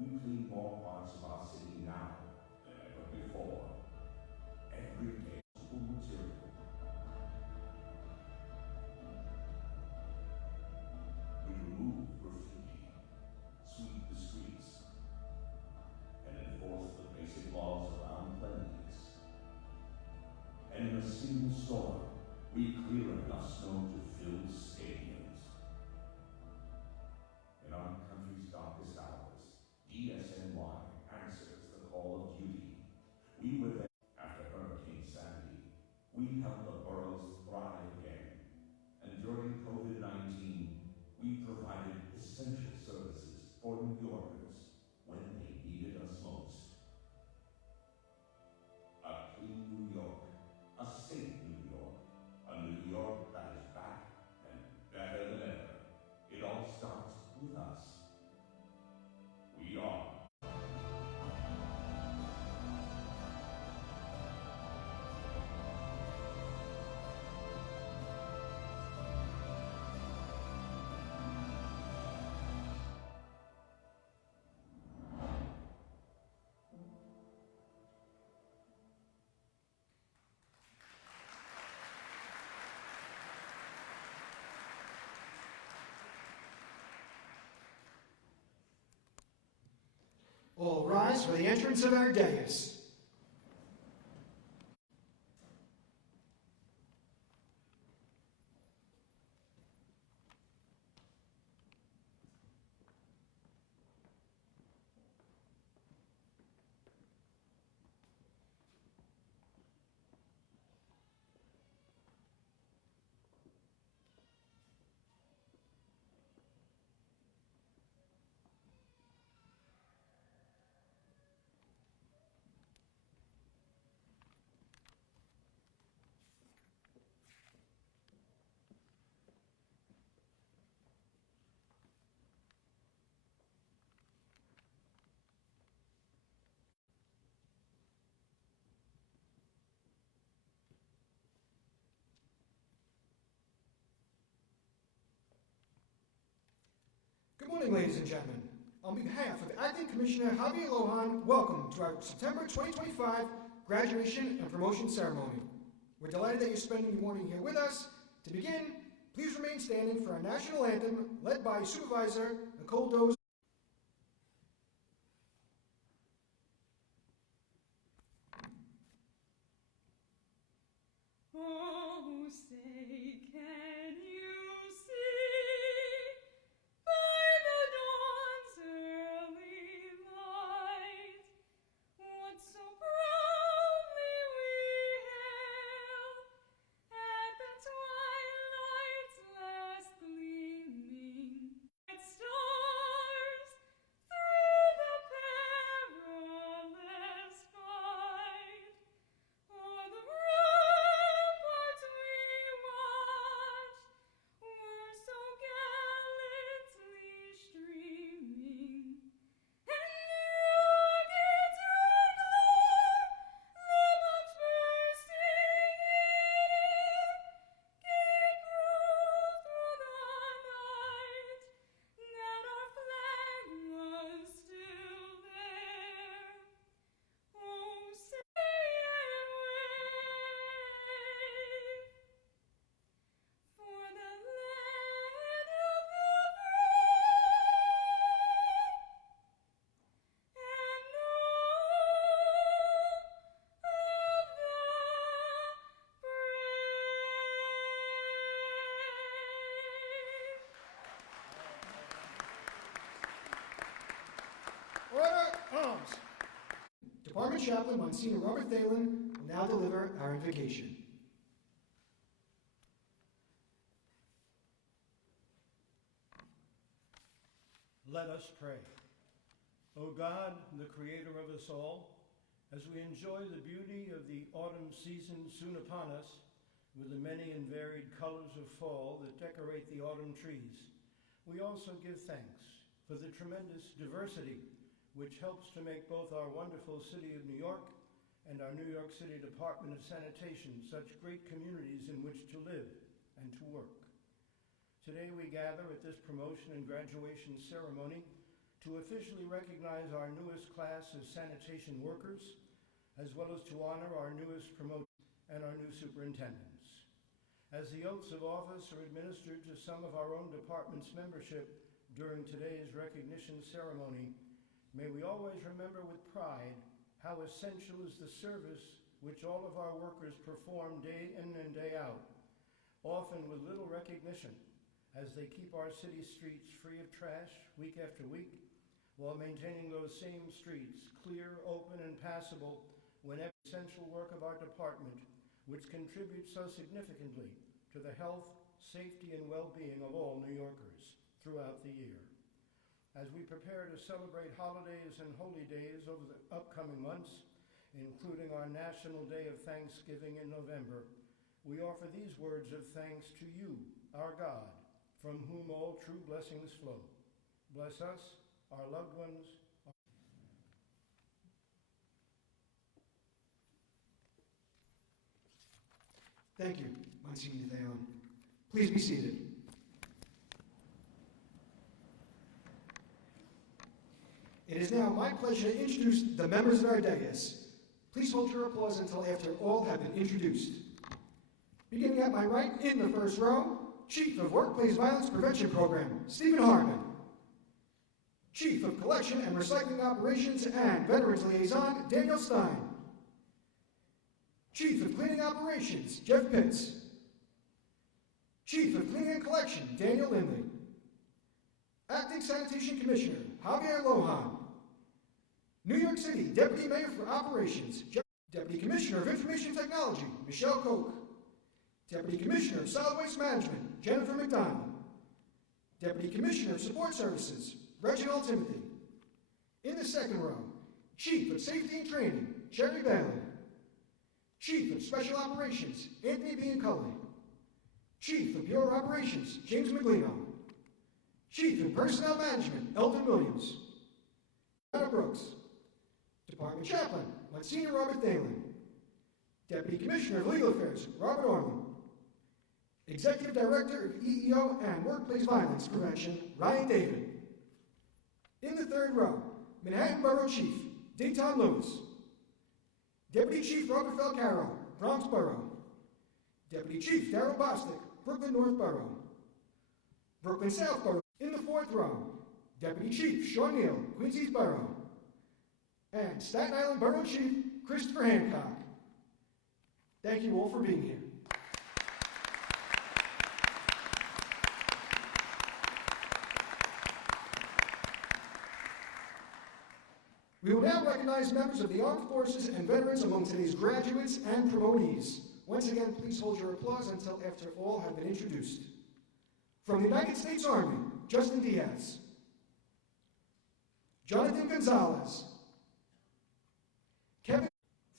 We clean more parts of our city now than ever before. Every day, school material. We remove graffiti, sweep the streets, and enforce the basic laws around cleanliness. And in a single storm, we clear enough snow to fill stadiums. In our country's darkest hours, DSNY answers the call of duty. We were there after Hurricane Sandy. We helped the boroughs thrive again. And during COVID-19, we provided essential services for New Yorkers when they needed us most. A clean New York, a safe New York, a New York that is back and better than ever. It all starts with us. We are. All rise for the entrance of our dais. Good morning, ladies and gentlemen. On behalf of Acting Commissioner Javier Lohan, welcome to our September 2025 graduation and promotion ceremony. We're delighted that you're spending your morning here with us. To begin, please remain standing for our national anthem, led by Supervisor Nicole Doze. Oh, say, can you see by the dawn's early light what so proudly we hailed at the twilight's last gleaming stars through the perilous fight? O'er the ramparts we watched were so gallantly streaming, and the rocket's red glare, the bombs bursting in air, gave proof through the night that our flag was still there. Oh, say and wave for the land of the free and all of the brave. Order, arms. Department Chaplain Monsignor Robert Thalen will now deliver our invocation. Let us pray. O God, the creator of us all, as we enjoy the beauty of the autumn season soon upon us, with the many and varied colors of fall that decorate the autumn trees, we also give thanks for the tremendous diversity which helps to make both our wonderful city of New York and our New York City Department of Sanitation such great communities in which to live and to work. Today we gather at this promotion and graduation ceremony to officially recognize our newest class of sanitation workers, as well as to honor our newest promotions and our new superintendents. As the oaths of office are administered to some of our own department's membership during today's recognition ceremony, may we always remember with pride how essential is the service which all of our workers perform day in and day out, often with little recognition, as they keep our city streets free of trash week after week, while maintaining those same streets clear, open, and passable whenever essential work of our department, which contributes so significantly to the health, safety, and well-being of all New Yorkers throughout the year. As we prepare to celebrate holidays and holy days over the upcoming months, including our National Day of Thanksgiving in November, we offer these words of thanks to you, our God, from whom all true blessings flow. Bless us, our loved ones. Thank you, Monsignor Theon. Please be seated. It is now my pleasure to introduce the members of our dais. Please hold your applause until after all have been introduced. Beginning at my right, in the first row, Chief of Workplace Violence Prevention Program, Stephen Harmon. Chief of Collection and Recycling Operations and Veterans Liaison, Daniel Stein. Chief of Cleaning Operations, Jeff Pitts. Chief of Cleaning and Collection, Daniel Lindley. Acting Sanitation Commissioner, Javier Lohan. New York City Deputy Mayor for Operations, Deputy Commissioner of Information Technology, Michelle Koch. Deputy Commissioner of Solid Waste Management, Jennifer McDonald. Deputy Commissioner of Support Services, Reginald Timothy. In the second row, Chief of Safety and Training, Sherry Bailey. Chief of Special Operations, Anthony Bianculli. Chief of Bureau Operations, James Miglino. Chief of Personnel Management, Eldon Williams. Anna Brooks. Department Chaplain, Monsignor Robert Thalen. Deputy Commissioner of Legal Affairs, Robert Orland. Executive Director of EEO and Workplace Violence Prevention, Ryan David. In the third row, Manhattan Borough Chief, Dayton Lewis. Deputy Chief Rockefeller Carroll, Bronx Borough. Deputy Chief Darrell Bostic, Brooklyn North Borough. Brooklyn South Borough. In the fourth row, Deputy Chief Sean Neal, Queens East Borough. And Staten Island Borough Chief Christopher Hancock. Thank you all for being here. We will now recognize members of the Armed Forces and veterans among today's graduates and promotees. Once again, please hold your applause until after all have been introduced. From the United States Army, Justin Diaz. Jonathan Gonzalez. Kevin.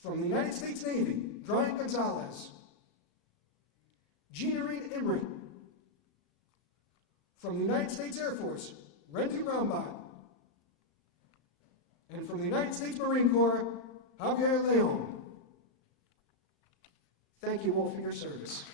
From the United States Navy, Brian Gonzalez. Gina Reed Imrie. From the United States Air Force, Randy Brownbot. And from the United States Marine Corps, Javier Leon. Thank you all for your service.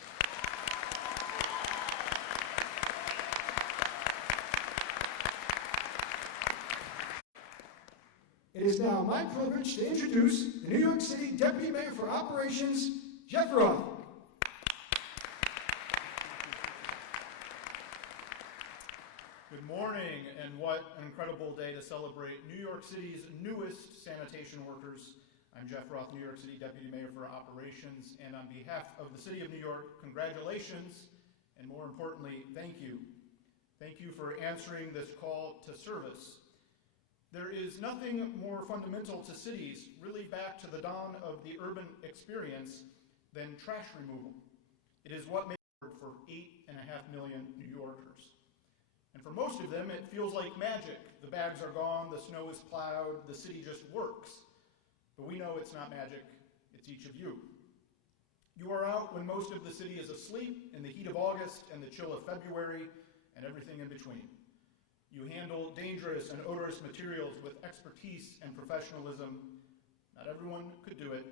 It is now my privilege to introduce the New York City Deputy Mayor for Operations, Jeff Roth. Good morning, and what an incredible day to celebrate New York City's newest sanitation workers. I'm Jeff Roth, New York City Deputy Mayor for Operations, and on behalf of the City of New York, congratulations, and more importantly, thank you. Thank you for answering this call to service. There is nothing more fundamental to cities, really back to the dawn of the urban experience, than trash removal. It is what makes it for 8.5 million New Yorkers. And for most of them, it feels like magic. The bags are gone, the snow is plowed, the city just works. But we know it's not magic, it's each of you. You are out when most of the city is asleep, in the heat of August and the chill of February, and everything in between. You handle dangerous and odorous materials with expertise and professionalism. Not everyone could do it.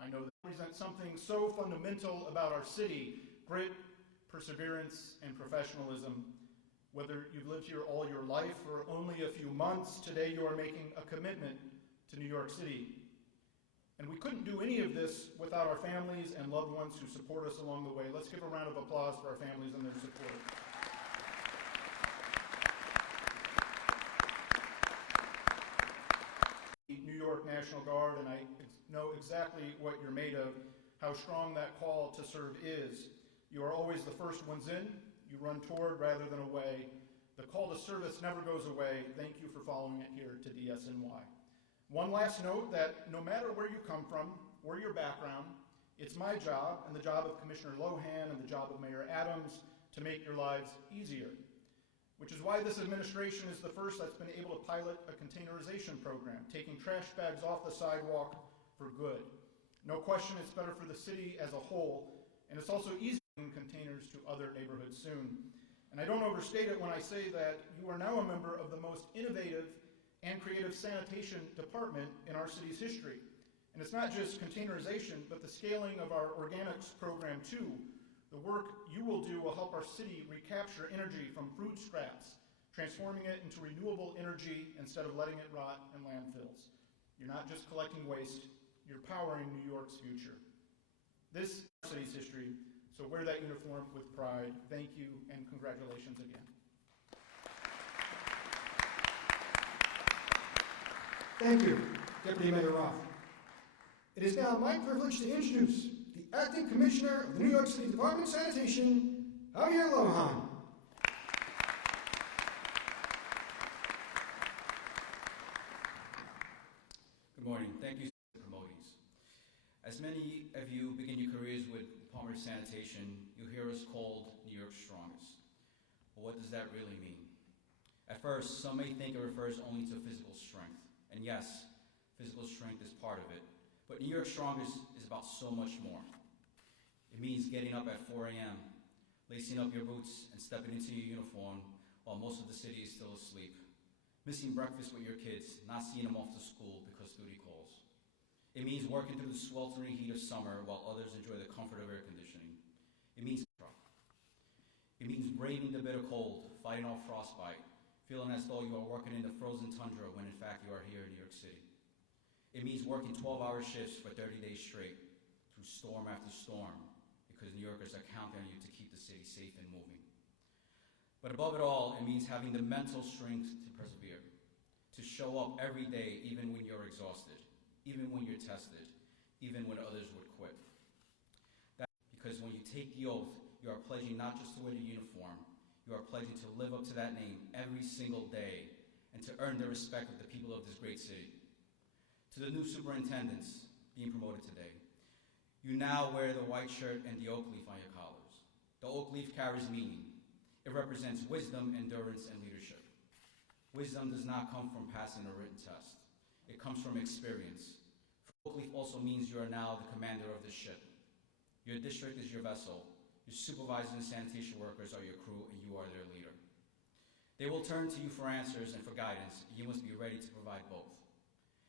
I know that represents something so fundamental about our city: grit, perseverance, and professionalism. Whether you've lived here all your life or only a few months, today you are making a commitment to New York City. And we couldn't do any of this without our families and loved ones who support us along the way. Let's give a round of applause for our families and their support. New York National Guard, and I know exactly what you're made of, how strong that call to serve is. You are always the first ones in. You run toward rather than away. The call to service never goes away. Thank you for following it here to DSNY. One last note that no matter where you come from or your background, it's my job and the job of Commissioner Lohan and the job of Mayor Adams to make your lives easier, which is why this administration is the first that's been able to pilot a containerization program, taking trash bags off the sidewalk for good. No question it's better for the city as a whole, and it's also easier to bring containers to other neighborhoods soon. And I don't overstate it when I say that you are now a member of the most innovative and creative sanitation department in our city's history. And it's not just containerization, but the scaling of our organics program too. The work you will do will help our city recapture energy from food scraps, transforming it into renewable energy instead of letting it rot in landfills. You're not just collecting waste, you're powering New York's future. This is our city's history, so wear that uniform with pride. Thank you, and congratulations again. Thank you, Deputy Mayor Roth. It is now my privilege to introduce the Acting Commissioner of the New York City Department of Sanitation, Javier Lohan. Good morning. Thank you, promotees. As many of you begin your careers with Department of Sanitation, you hear us called New York's strongest. But what does that really mean? At first, some may think it refers only to physical strength. And yes, physical strength is part of it. But New York's strongest is about so much more. It means getting up at 4 a.m., lacing up your boots and stepping into your uniform while most of the city is still asleep. Missing breakfast with your kids, not seeing them off to school because duty calls. It means working through the sweltering heat of summer while others enjoy the comfort of air conditioning. It means braving the bitter cold, fighting off frostbite, feeling as though you are working in the frozen tundra when in fact you are here in New York City. It means working 12-hour shifts for 30 days straight, through storm after storm, because New Yorkers are counting on you to keep the city safe and moving. But above it all, it means having the mental strength to persevere, to show up every day even when you're exhausted, even when you're tested, even when others would quit. That's because when you take the oath, you are pledging not just to wear the uniform, you are pledging to live up to that name every single day and to earn the respect of the people of this great city. To the new superintendents being promoted today, you now wear the white shirt and the oak leaf on your collars. The oak leaf carries meaning. It represents wisdom, endurance, and leadership. Wisdom does not come from passing a written test. It comes from experience. Oak leaf also means you are now the commander of the ship. Your district is your vessel. Your supervisors and sanitation workers are your crew, and you are their leader. They will turn to you for answers and for guidance, and you must be ready to provide both.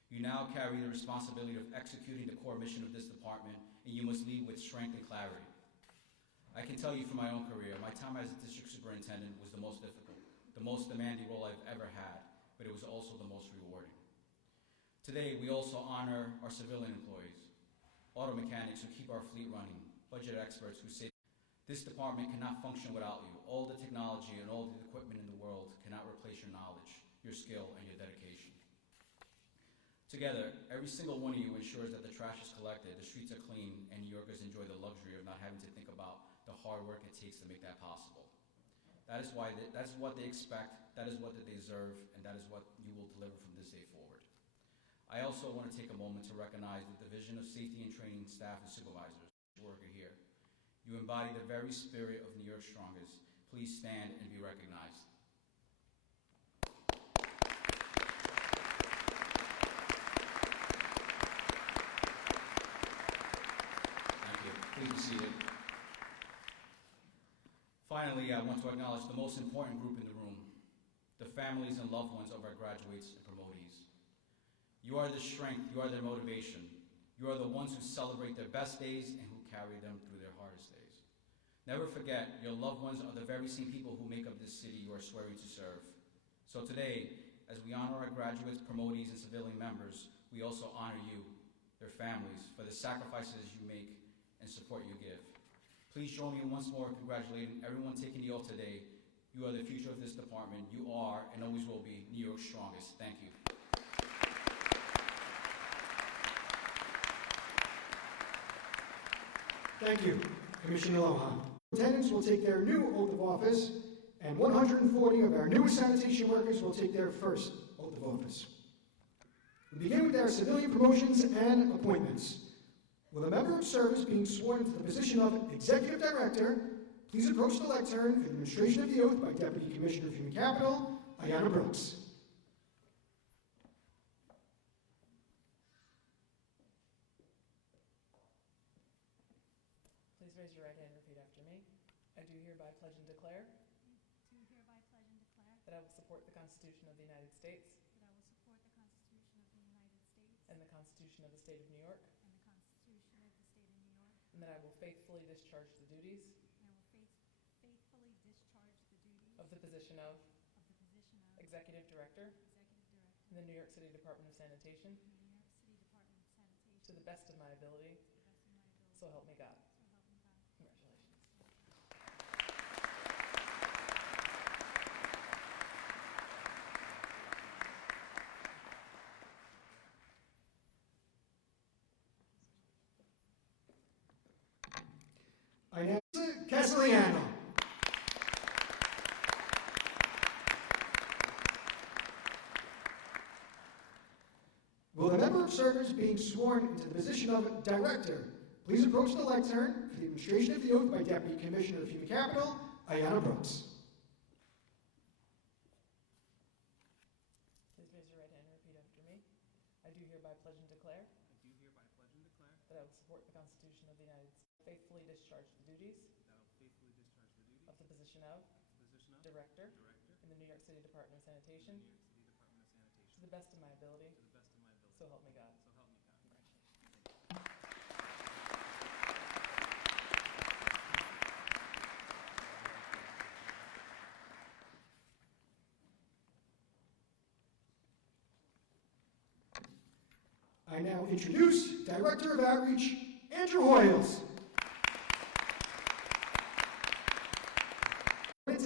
You now carry the responsibility of executing the core mission of this department, and you must lead with strength and clarity. I can tell you from my own career, my time as a district superintendent was the most difficult, the most demanding role I've ever had, but it was also the most rewarding. Today, we also honor our civilian employees, auto mechanics who keep our fleet running, budget experts who say this department cannot function without you. All the technology and all the equipment in the world cannot replace your knowledge, your skill, and your dedication. Together, every single one of you ensures that the trash is collected, the streets are clean, and New Yorkers enjoy the luxury of not having to think about the hard work it takes to make that possible. That's what they expect, that is what they deserve, and that is what you will deliver from this day forward. I also want to take a moment to recognize the Division of Safety and Training staff and supervisors who work here. You embody the very spirit of New York's strongest. Please stand and be recognized. Please be seated. Finally, I want to acknowledge the most important group in the room, the families and loved ones of our graduates and promotees. You are the strength, you are their motivation. You are the ones who celebrate their best days and who carry them through their hardest days. Never forget, your loved ones are the very same people who make up this city you are swearing to serve. So today, as we honor our graduates, promotees, and civilian members, we also honor you, their families, for the sacrifices you make and support you give. Please join me once more in congratulating everyone taking the oath today. You are the future of this department. You are, and always will be, New York's strongest. Thank you. Thank you, Commissioner Lohan. Attendants will take their new oath of office, and 140 of our newest sanitation workers will take their first oath of office. We begin with our civilian promotions and appointments. Will a member of service being sworn to the position of Executive Director please approach the lectern for the administration of the oath by Deputy Commissioner of Human Capital, Ayanna Brooks. Please raise your right hand and repeat after me. I do hereby pledge and declare that I will support the Constitution of the United States and the Constitution of the State of New York, and that I will faithfully discharge the duties of the position of Executive Director in the New York City Department of Sanitation to the best of my ability, so help me God. Congratulations. Inez Castellano. Will the member of service being sworn into the position of Director please approach the lectern for the administration of the oath by Deputy Commissioner of Human Capital, Ayanna Brooks. Please raise your right hand and repeat after me. I do hereby pledge and declare that I will support the Constitution of the United States, faithfully discharge the duties of the position of Director in the New York City Department of Sanitation to the best of my ability, so help me God. Congratulations. I now introduce Director of Outreach, Andrew Hoyles.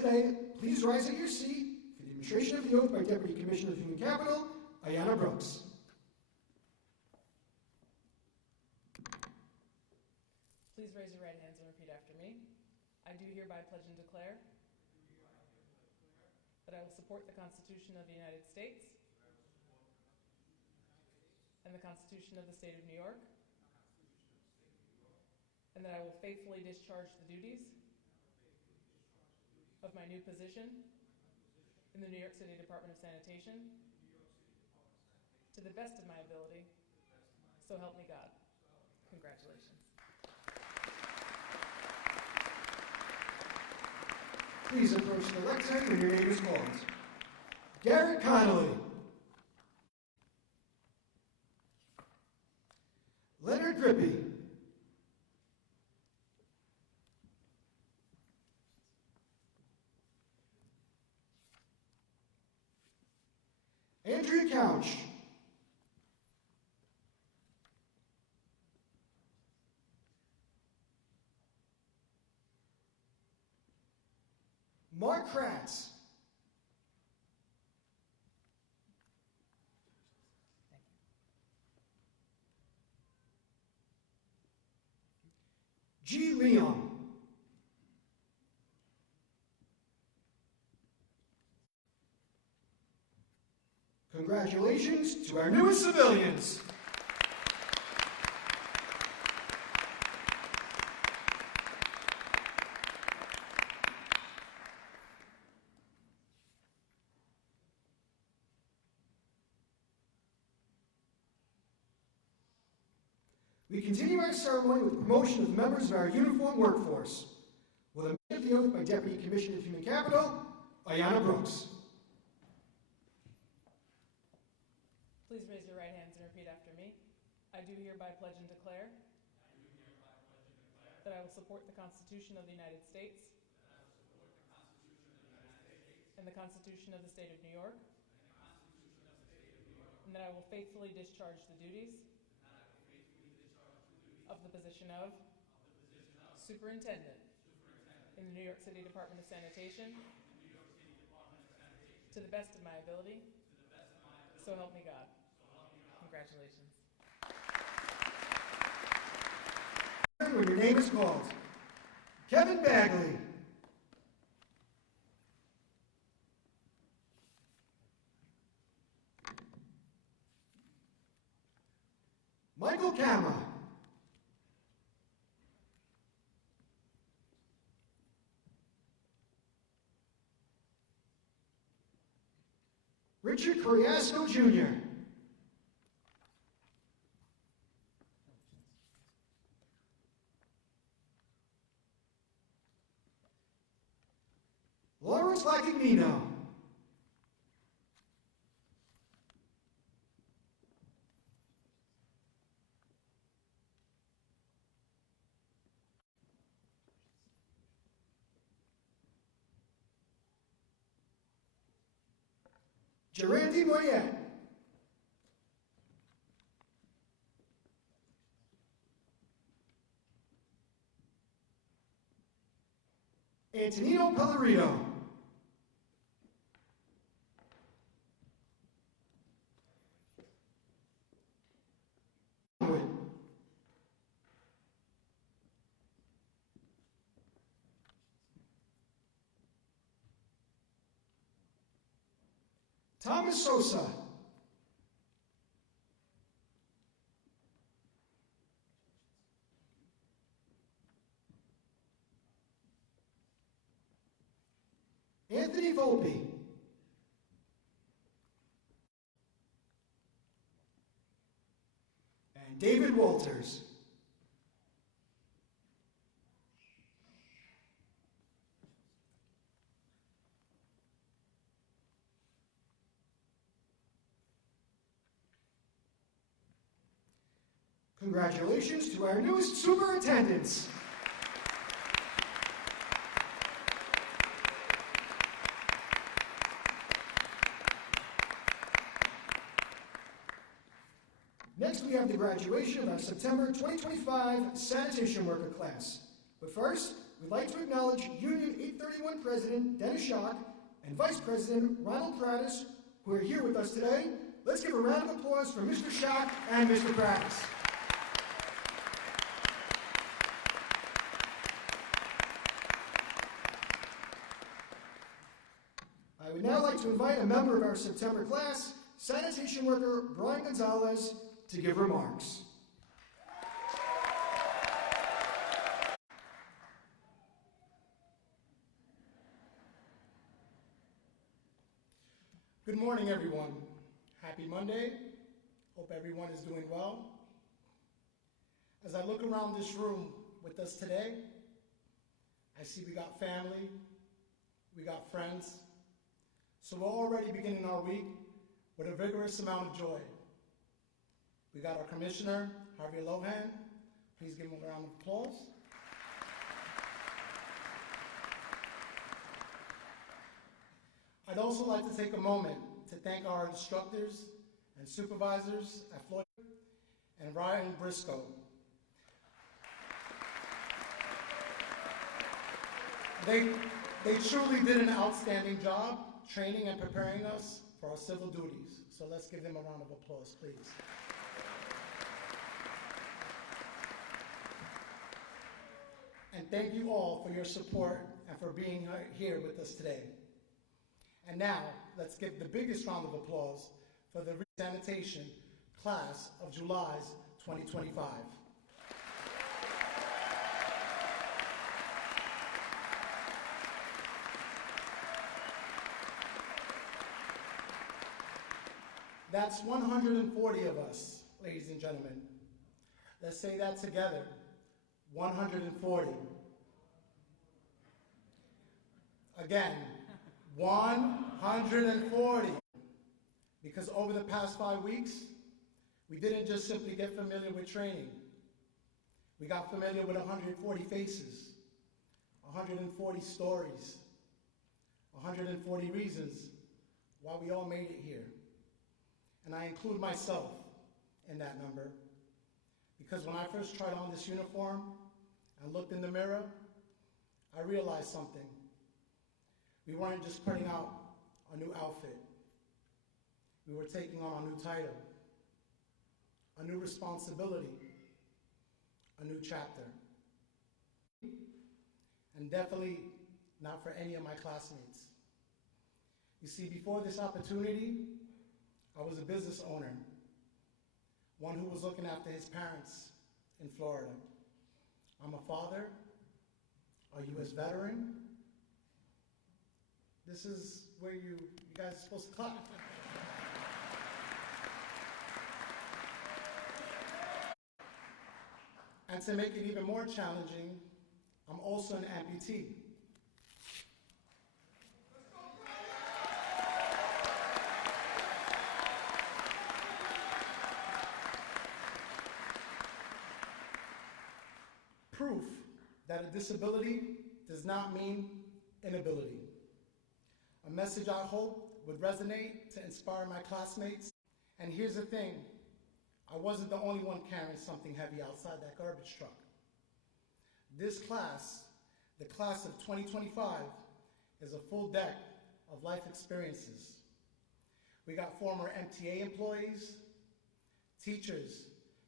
Today, please rise at your seat for the administration of the oath by Deputy Commissioner of Human Capital, Ayanna Brooks. Please raise your right hands and repeat after me. I do hereby pledge and declare that I will support the Constitution of the United States and the Constitution of the State of New York, and that I will faithfully discharge the duties of my new position in the New York City Department of Sanitation to the best of my ability, so help me God. Congratulations. Please approach the lectern when your name is called. Garrett Connolly. Leonard Grippy. Andrea Couch. Mark Kratz. G. Leon. Congratulations to our newest civilians. We continue our ceremony with the promotion of members of our uniformed workforce. Will the man of the oath by Deputy Commissioner of Human Capital, Ayanna Brooks. Please raise your right hands and repeat after me. I do hereby pledge and declare that I will support the Constitution of the United States and the Constitution of the State of New York, and that I will faithfully discharge the duties of the position of Superintendent in the New York City Department of Sanitation to the best of my ability, so help me God. Congratulations. When your name is called. Kevin Bagley. Michael Kama. Richard Coriasco Jr. Lawrence Lacagnino. Gerandi Moyet. Antonino Pellerito. Thomas Sosa. Anthony Volpe. And David Walters. Congratulations to our newest superintendents. Next, we have the graduation of our September 2025 sanitation worker class. But first, we'd like to acknowledge Union 831 President Dennis Schock and Vice President Ronald Prattis, who are here with us today. Let's give a round of applause for Mr. Schock and Mr. Prattis. I would now like to invite a member of our September class, sanitation worker Brian Gonzalez, to give remarks. Good morning, everyone. Happy Monday. Hope everyone is doing well. As I look around this room with us today, I see we got family, we got friends. So we're already beginning our week with a vigorous amount of joy. We got our Commissioner, Harvey Lohan. Please give him a round of applause. I'd also like to take a moment to thank our instructors and supervisors at Floyd and Ryan Briscoe. They truly did an outstanding job training and preparing us for our civil duties. So let's give them a round of applause, please. And thank you all for your support and for being here with us today. And now, let's give the biggest round of applause for the sanitation class of July's 2025. That's 140 of us, ladies and gentlemen. Let's say that together. 140. Again, 140. Because over the past 5 weeks, we didn't just simply get familiar with training. We got familiar with 140 faces, 140 stories, 140 reasons why we all made it here. And I include myself in that number, because when I first tried on this uniform and looked in the mirror, I realized something. We weren't just putting out a new outfit. We were taking on a new title, a new responsibility, a new chapter. And definitely not for any of my classmates. You see, before this opportunity, I was a business owner, one who was looking after his parents in Florida. I'm a father, a U.S. veteran. This is where you guys are supposed to clap. And to make it even more challenging, I'm also an amputee. Proof that a disability does not mean inability. A message I hope would resonate to inspire my classmates. And here's the thing, I wasn't the only one carrying something heavy outside that garbage truck. This class, the class of 2025, is a full deck of life experiences. We got former MTA employees, teachers,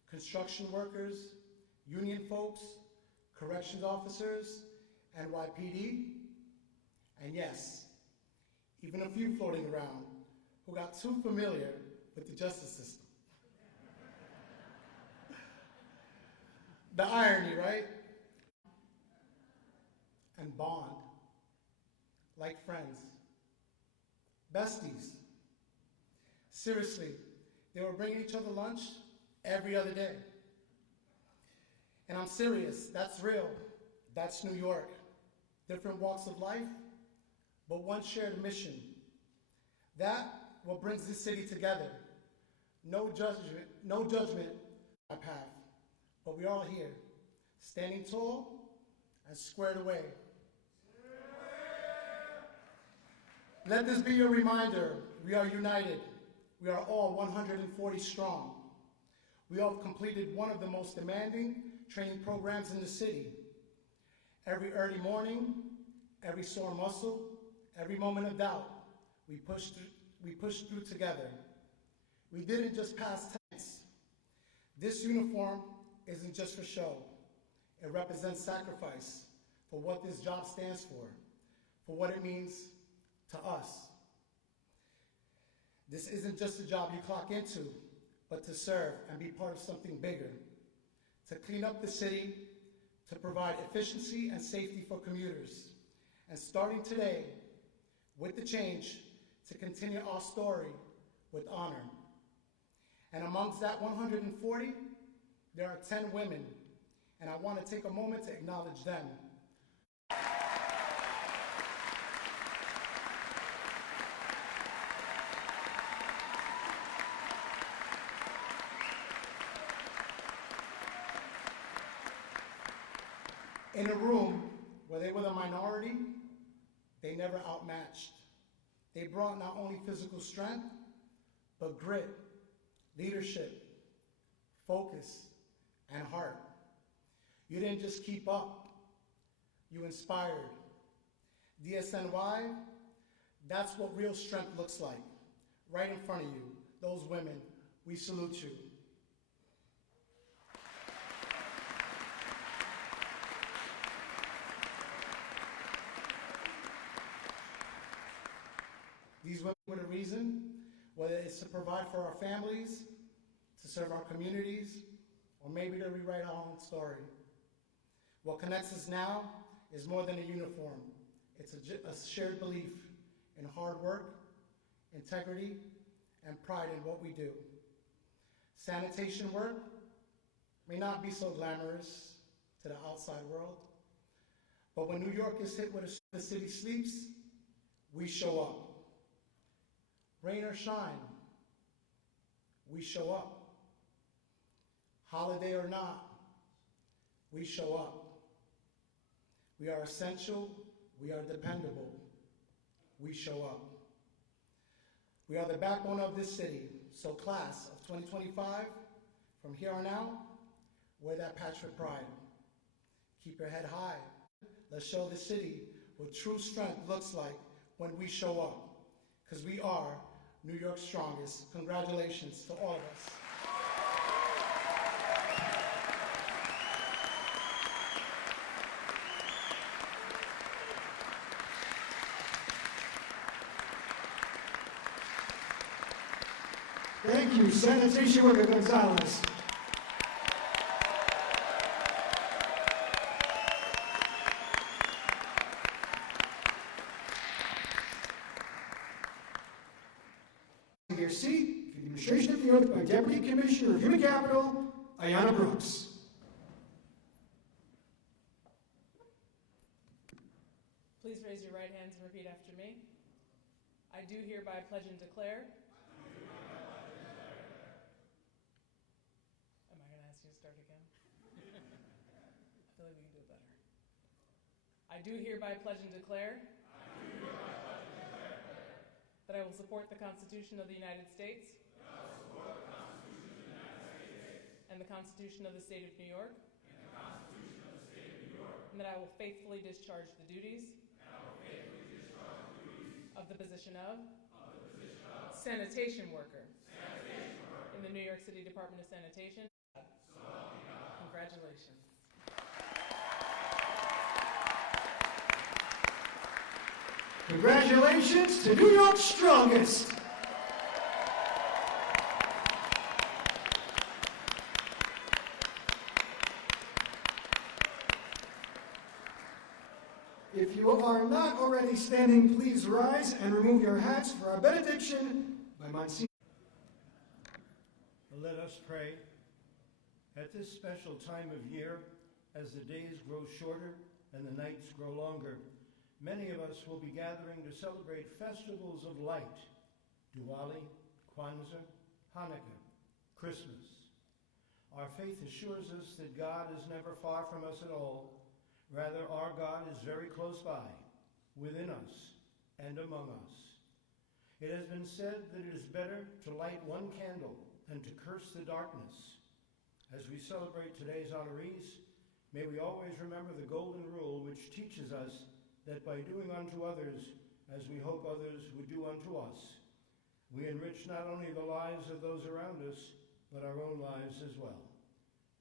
construction workers, union folks, corrections officers, NYPD, and yes, even a few floating around who got too familiar with the justice system. The irony, right? And bond, like friends, besties. Seriously, they were bringing each other lunch every other day. And I'm serious, that's real. That's New York. Different walks of life, but one shared mission. That what brings this city together. No judgment, my path. But we're all here, standing tall and squared away. Let this be your reminder, we are united. We are all 140 strong. We all completed one of the most demanding training programs in the city. Every early morning, every sore muscle, every moment of doubt, we pushed through together. We didn't just pass tests. This uniform isn't just for show. It represents sacrifice for what this job stands for what it means to us. This isn't just a job you clock into, but to serve and be part of something bigger, to clean up the city, to provide efficiency and safety for commuters, and starting today, with the change, to continue our story with honor. And amongst that 140, there are 10 women, and I want to take a moment to acknowledge them. In a room where they were the minority, they never outmatched. They brought not only physical strength, but grit, leadership, focus, and heart. You didn't just keep up, you inspired. DSNY, that's what real strength looks like. Right in front of you, those women, we salute you. These women were the reason, whether it's to provide for our families, to serve our communities, or maybe to rewrite our own story. What connects us now is more than a uniform. It's a shared belief in hard work, integrity, and pride in what we do. Sanitation work may not be so glamorous to the outside world, but when New York is hit with the city sleeps, we show up. Rain or shine, we show up. Holiday or not, We show up. We are essential. We are dependable. We show up. We are the backbone of this city. So class of 2025, from here on out, wear that patch with pride. Keep your head high. Let's show the city what true strength looks like when we show up. Because we are New York's strongest. Congratulations to all of us. Thank you, Sanitation Worker Gonzalez. Your seat for the administration of the oath by Deputy Commissioner of Human Capital, Ayanna Brooks. Please raise your right hands and repeat after me. I do hereby pledge and declare. Am I going to ask you to start again? I feel like we can do it better. I do hereby pledge and declare. That I will support the Constitution of the United States. And the Constitution of the State of New York. And that I will faithfully discharge the duties. Of the position of. Sanitation worker. In the New York City Department of Sanitation. Congratulations. Congratulations to New York's strongest. If you are not already standing, please rise and remove your hats for our benediction by Monsignor. Let us pray. At this special time of year, as the days grow shorter and the nights grow longer, many of us will be gathering to celebrate festivals of light: Diwali, Kwanzaa, Hanukkah, Christmas. Our faith assures us that God is never far from us at all. Rather, our God is very close by, within us and among us. It has been said that it is better to light one candle than to curse the darkness. As we celebrate today's honorees, may we always remember the golden rule which teaches us that by doing unto others as we hope others would do unto us, we enrich not only the lives of those around us, but our own lives as well.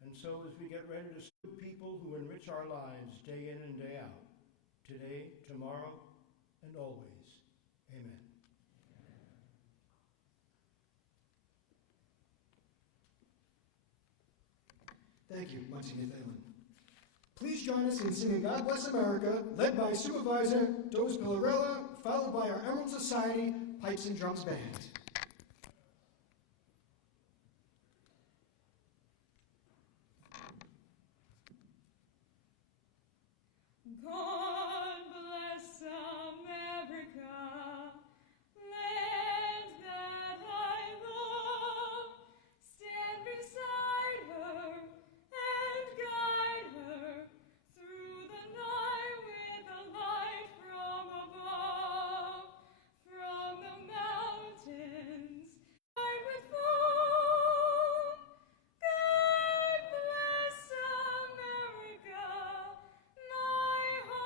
And so as we get ready to serve people who enrich our lives day in and day out, today, tomorrow, and always. Amen. Thank you, Monsignor Thalen. Please join us in singing God Bless America, led by Supervisor Dos Pillarella, followed by our Emerald Society Pipes and Drums Band. God bless America, land that I love. Stand beside her and guide her through the night with a light from above. From the mountains, light with foam. God bless America, my home.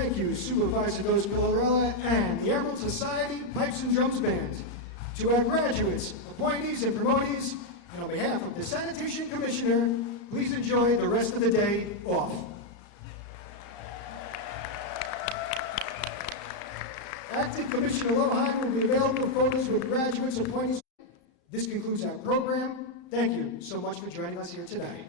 Thank you, Supervisor Dos Villarella and the Emerald Society Pipes and Drums Band. To our graduates, appointees, and promotees, and on behalf of the Sanitation Commissioner, please enjoy the rest of the day off. Acting Commissioner Lohan will be available for photos with graduates, appointees. This concludes our program. Thank you so much for joining us here today.